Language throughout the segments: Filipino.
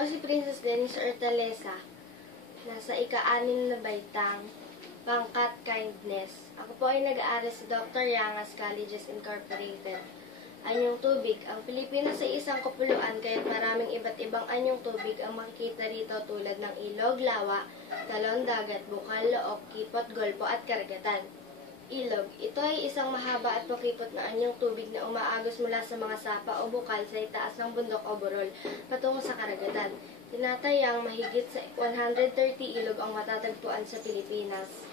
Ako si Princess Denise Hortaleza, nasa ika-6 na baitang, pangkat kindness. Ako po ay nag-aaral sa Dr. Yangas Colleges Incorporated. Anyong tubig. Ang Pilipinas ay isang kapuluan, kaya't maraming iba't ibang anyong tubig ang makikita rito tulad ng ilog, lawa, talon, dagat, bukal, look, kipot, golpo at karagatan. Ilog. Ito ay isang mahaba at makipot na anyong tubig na umaagos mula sa mga sapa o bukal sa itaas ng bundok o burol patungo sa karagatan. Tinatayang mahigit sa 130 ilog ang matatagpuan sa Pilipinas.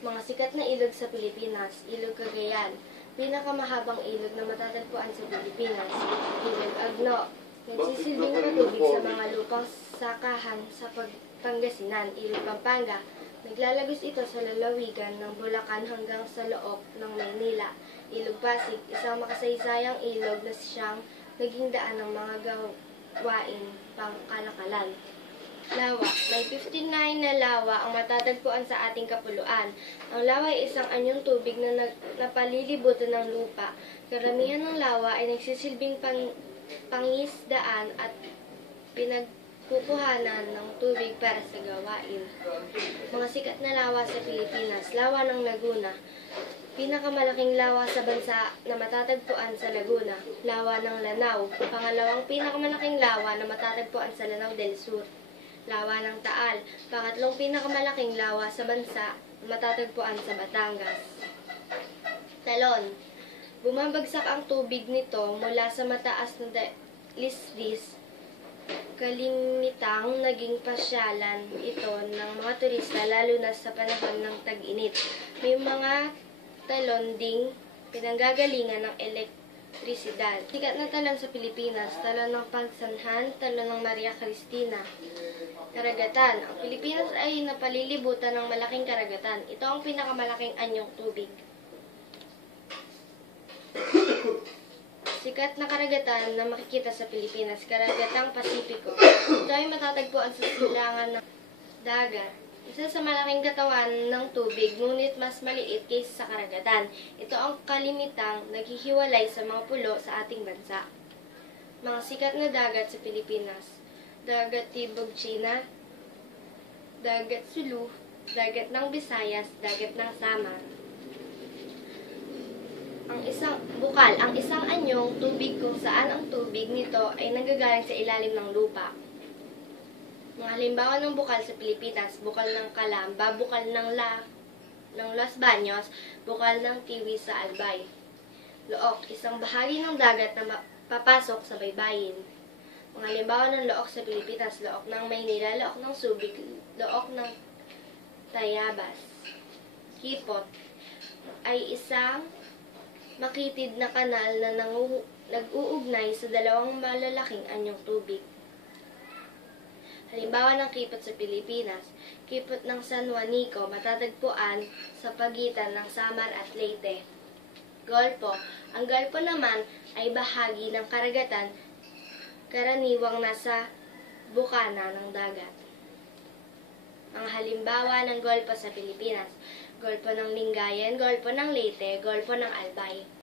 Mga sikat na ilog sa Pilipinas. Ilog Cagayan. Pinakamahabang ilog na matatagpuan sa Pilipinas. Ilog Agno. Nagsisilbing patubig sa mga lupang sakahan sa Pangasinan. Ilog Pampanga. Naglalagos ito sa lalawigan ng Bulacan hanggang sa loob ng Maynila. Ilog Pasig, isang makasaysayang ilog na siyang naging daan ng mga gawain pangkalakalan. Lawa. May 59 na lawa ang matatagpuan sa ating kapuluan. Ang lawa ay isang anyong tubig na napalilibutan ng lupa. Karamihan ng lawa ay nagsisilbing pangisdaan at pinagkukuhanan ng tubig para sa gawain. Mga sikat na lawa sa Pilipinas. Lawa ng Laguna. Pinakamalaking lawa sa bansa na matatagpuan sa Laguna. Lawa ng Lanao. Pangalawang pinakamalaking lawa na matatagpuan sa Lanao del Sur. Lawa ng Taal. Pangatlong pinakamalaking lawa sa bansa na matatagpuan sa Batangas. Talon. Bumabagsak ang tubig nito mula sa mataas na lisdis. Kalimitang naging pasyalan ito ng mga turista lalo na sa panahon ng tag-init. May mga talon ding pinanggagalingan ng elektrisidad. Sikat na talon sa Pilipinas, talon ng Pagsanhan, talon ng Maria Cristina. Karagatan. Ang Pilipinas ay napalilibutan ng malaking karagatan. Ito ang pinakamalaking anyong tubig. Sikat na karagatan na makikita sa Pilipinas, Karagatang Pasipiko. Ito ay matatagpuan sa silangan ng dagat. Isa sa malaking katawan ng tubig, ngunit mas maliit kaysa sa karagatan. Ito ang kalimitang naghihiwalay sa mga pulo sa ating bansa. Mga sikat na dagat sa Pilipinas. Dagat Tibog China, Dagat Sulu, Dagat ng Visayas, Dagat ng Samar. Ang isang anyong tubig kung saan ang tubig nito ay nanggagaling sa ilalim ng lupa. Mga halimbawa ng bukal sa Pilipinas, bukal ng Calamba, bukal ng Los Baños, bukal ng Tiwi sa Albay. Look, isang bahagi ng dagat na papasok sa baybayin. Mga halimbawa ng look sa Pilipinas, look ng Maynila, look ng Subic, look ng Tayabas. Kipot ay isang makitid na kanal na nag-uugnay sa dalawang malalaking anyong tubig. Halimbawa ng kipot sa Pilipinas, kipot ng San Juanico matatagpuan sa pagitan ng Samar at Leyte. Golpo. Ang golpo naman ay bahagi ng karagatan karaniwang nasa bukana ng dagat. Ang halimbawa ng golpo sa Pilipinas, golpo ng Lingayen, golpo ng Leyte, golpo ng Albay.